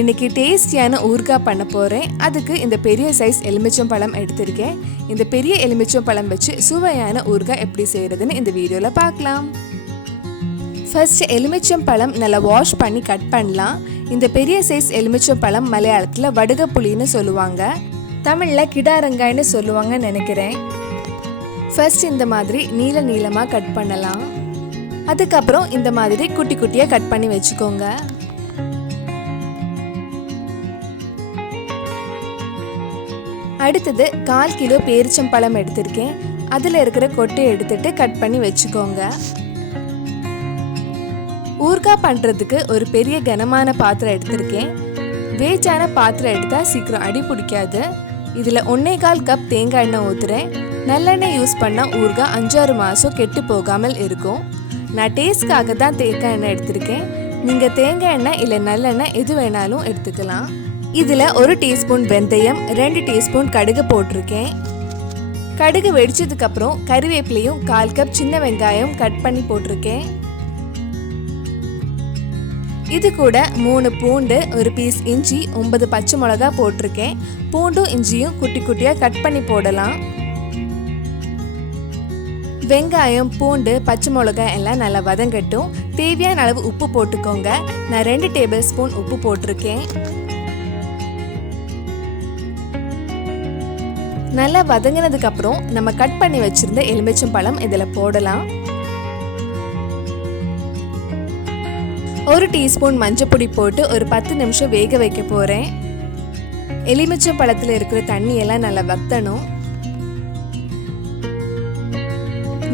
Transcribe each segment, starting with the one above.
இன்னைக்கு டேஸ்டியான ஊறுகாய் பண்ண போகிறேன். அதுக்கு இந்த பெரிய சைஸ் எலுமிச்சம்பழம் எடுத்திருக்கேன். இந்த பெரிய எலுமிச்சம்பழம் வச்சு சுவையான ஊறுகாய் எப்படி செய்கிறதுன்னு இந்த வீடியோவில் பார்க்கலாம். ஃபர்ஸ்ட் எலுமிச்சம்பழம் நல்லா வாஷ் பண்ணி கட் பண்ணலாம். இந்த பெரிய சைஸ் எலுமிச்சம்பழம் மலையாளத்தில் வடுகப்புளின்னு சொல்லுவாங்க, தமிழில் கிடாரங்காய்னு சொல்லுவாங்கன்னு நினைக்கிறேன். ஃபர்ஸ்ட் இந்த மாதிரி நீளமாக கட் பண்ணலாம். அதுக்கப்புறம் இந்த மாதிரி குட்டி குட்டியாக கட் பண்ணி வச்சுக்கோங்க. அடுத்தது 1/4 கிலோ பேரிச்சம்பழம் எடுத்திருக்கேன். அதில் இருக்கிற கொட்டையை எடுத்துட்டு கட் பண்ணி வச்சுக்கோங்க. ஊறுகாய் பண்ணுறதுக்கு ஒரு பெரிய கனமான பாத்திரம் எடுத்திருக்கேன். வேச்சான பாத்திரம் எடுத்தால் சீக்கிரம் அடி பிடிக்காது. இதில் 1/4 கப் தேங்காய் எண்ணெய் ஊற்றுறேன். நல்லெண்ணெய் யூஸ் பண்ணால் ஊறுகாய் 5-6 மாதம் கெட்டு போகாமல் இருக்கும். நான் டேஸ்ட்காக தான் தேங்காய் எண்ணெய் எடுத்திருக்கேன். நீங்கள் தேங்காய் எண்ணெய் இல்லை நல்லெண்ணெய் எது வேணாலும் எடுத்துக்கலாம். இதில் 1 டீஸ்பூன் வெந்தயம், 2 டீஸ்பூன் கடுகு போட்டிருக்கேன். கடுகு வெடிச்சதுக்கப்புறம் கறிவேப்பிலையும் 1/4 கப் சின்ன வெங்காயம் கட் பண்ணி போட்டிருக்கேன். இது கூட 3 பூண்டு, 1 பீஸ் இஞ்சி, 9 பச்சை மிளகா போட்டிருக்கேன். பூண்டும் இஞ்சியும் குட்டி குட்டியாக கட் பண்ணி போடலாம். வெங்காயம், பூண்டு, பச்சை மிளகாய் எல்லாம் நல்லா வதங்கட்டும். தேவையான அளவு உப்பு போட்டுக்கோங்க. நான் 2 டேபிள் ஸ்பூன் உப்பு போட்டிருக்கேன். நல்லா வதங்கினதுக்கு அப்புறம் நம்ம கட் பண்ணி வச்சிருந்த எலுமிச்சம்பழம் இதில் போடலாம். 1 டீஸ்பூன் மஞ்சப்பொடி போட்டு ஒரு 10 நிமிஷம் வேக வைக்க போகிறேன். எலுமிச்சம்பழத்தில் இருக்கிற தண்ணியெல்லாம் நல்லா வத்தணும்.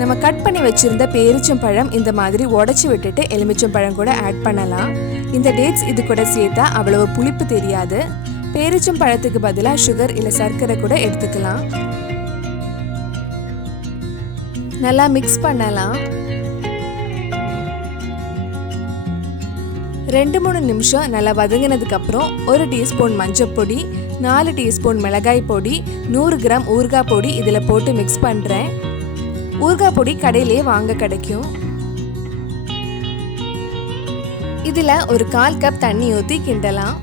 நம்ம கட் பண்ணி வச்சிருந்த பேரிச்சம்பழம் இந்த மாதிரி உடச்சி விட்டுட்டு எலுமிச்சம்பழம் கூட ஆட் பண்ணலாம். இந்த டேட்ஸ் இது கூட சேர்த்தா அவ்வளவு புளிப்பு தெரியாது. பேரிச்சம்பழத்துக்கு பதிலாக சுகர் இல்லை சர்க்கரை கூட எடுத்துக்கலாம். நல்லா மிக்ஸ் பண்ணலாம். 2-3 நிமிஷம் நல்லா வதங்கினதுக்கு அப்புறம் 1 டீஸ்பூன் மஞ்சள் பொடி, 4 டீஸ்பூன் மிளகாய் பொடி, 100 கிராம் ஊறுகாய் பொடி இதில் போட்டு மிக்ஸ் பண்ணுறேன். ஊறுகாய் பொடி கடையிலே வாங்க கிடைக்கும். இதில் ஒரு 1/4 கப் தண்ணி ஊற்றி கிண்டலாம்.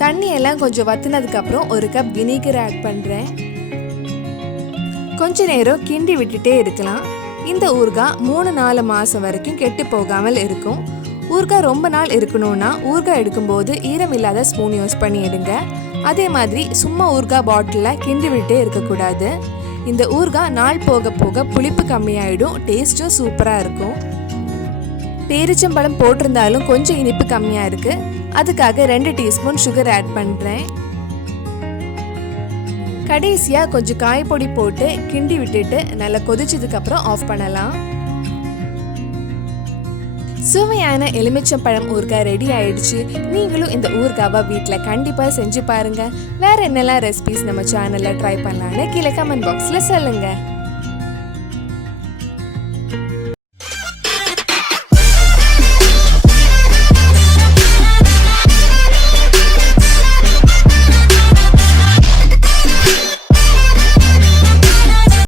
தண்ணி எல்லாம் கொஞ்சம் வத்தினதுக்கு அப்புறம் 1 கப் வினிகர் ஆட் பண்ணுறேன். கொஞ்ச நேரம் கிண்டி விட்டுட்டே இருக்கலாம். இந்த ஊறுகாய் 3-4 மாதம் வரைக்கும் கெட்டு போகாமல் இருக்கும். ஊறுகாய் ரொம்ப நாள் இருக்கணும்னா ஊறுகாய் எடுக்கும்போது ஈரம் இல்லாத ஸ்பூன் யூஸ் பண்ணி எடுங்க. அதே மாதிரி சும்மா ஊறுகாய் பாட்டிலில் கிண்டி விட்டே இருக்கக்கூடாது. இந்த ஊறுகாய் நாள் போக போக புளிப்பு கம்மியாயிடும், டேஸ்ட்டும் சூப்பராக இருக்கும். பேரிச்சம்பழம் போட்டிருந்தாலும் கொஞ்சம் இனிப்பு கம்மியாக இருக்குது. அதுக்காக 2 டீஸ்பூன் சுகர் ஆட் பண்ணுறேன். கடைசியாக கொஞ்சம் காய்பொடி போட்டு கிண்டி விட்டுட்டு நல்லா கொதிச்சதுக்கப்புறம் ஆஃப் பண்ணலாம். சுவையான எலுமிச்சம்பழம் ஊறுகாய் ரெடி ஆயிடுச்சு. நீங்களும் இந்த ஊறுகாவை வீட்டில் கண்டிப்பாக செஞ்சு பாருங்கள். வேறு என்னெல்லாம் ரெசிபிஸ் நம்ம சேனலில் ட்ரை பண்ணலான்னு கீழே கமெண்ட் பாக்ஸில் சொல்லுங்கள்.